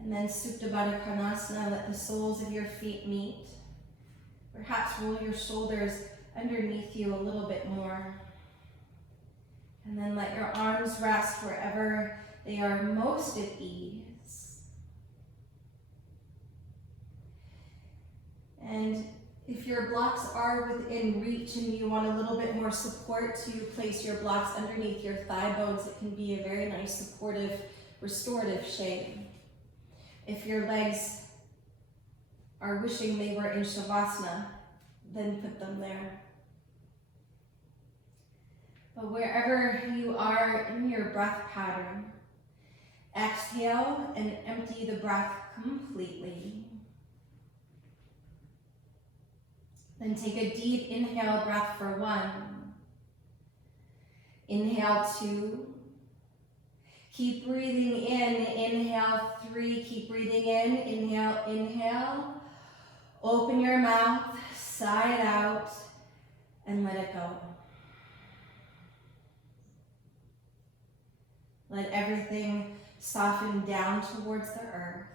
And then Supta Baddha Konasana, let the soles of your feet meet. Perhaps roll your shoulders underneath you a little bit more. And then let your arms rest wherever they are most at ease. And if your blocks are within reach and you want a little bit more support to place your blocks underneath your thigh bones, it can be a very nice supportive, restorative shape. If your legs are wishing they were in Shavasana, then put them there. But wherever you are in your breath pattern, exhale and empty the breath completely. Then take a deep inhale breath for 1. Inhale 2. Keep breathing in. Inhale 3. Keep breathing in. Inhale, inhale. Open your mouth, sigh it out, and let it go. Let everything soften down towards the earth.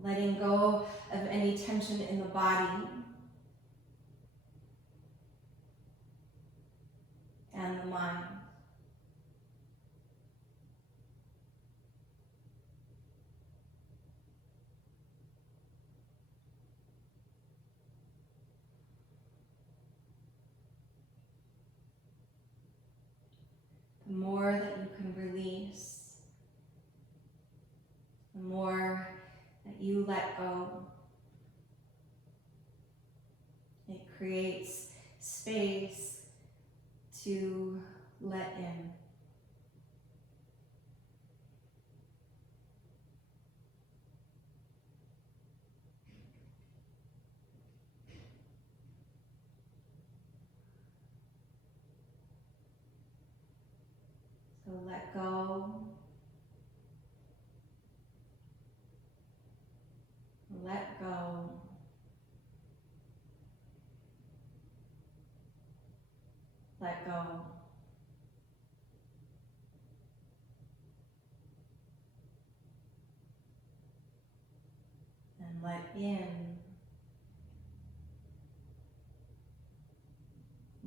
Letting go of any tension in the body and the mind. The more that you can release, the more that you let go, it creates space to let in. So let go. Let go. Let go. And let in.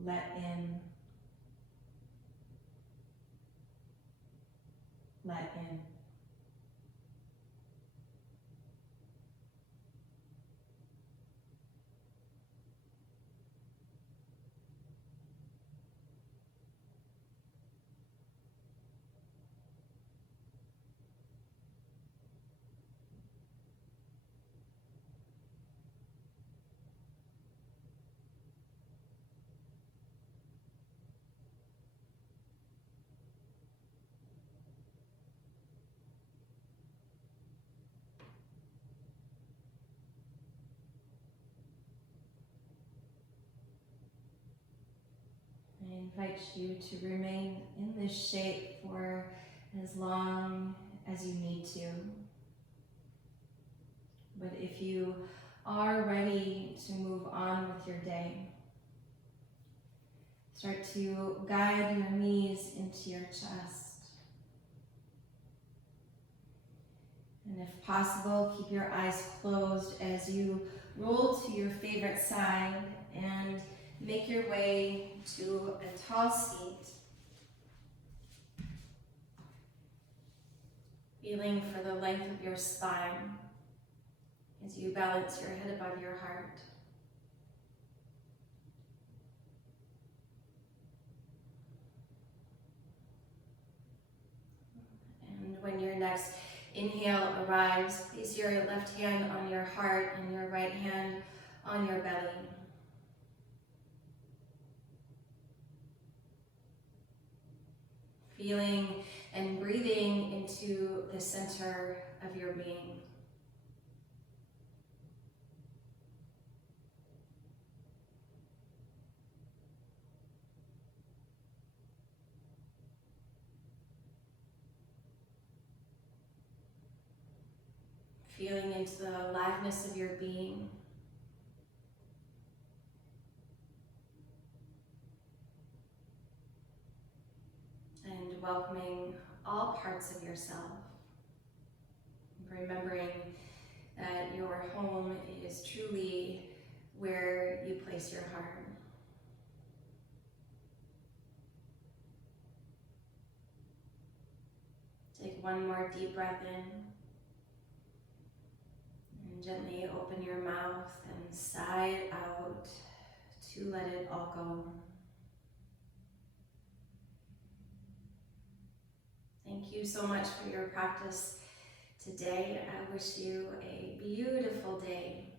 Let in. Let in. invite you to remain in this shape for as long as you need to. But if you are ready to move on with your day, start to guide your knees into your chest. And if possible, keep your eyes closed as you roll to your favorite side and make your way to a tall seat. Feeling for the length of your spine as you balance your head above your heart. And when your next inhale arrives, place your left hand on your heart and your right hand on your belly. Feeling and breathing into the center of your being. Feeling into the aliveness of your being. And welcoming all parts of yourself. Remembering that your home is truly where you place your heart. Take one more deep breath in. And gently open your mouth and sigh it out to let it all go. Thank you so much for your practice today. I wish you a beautiful day.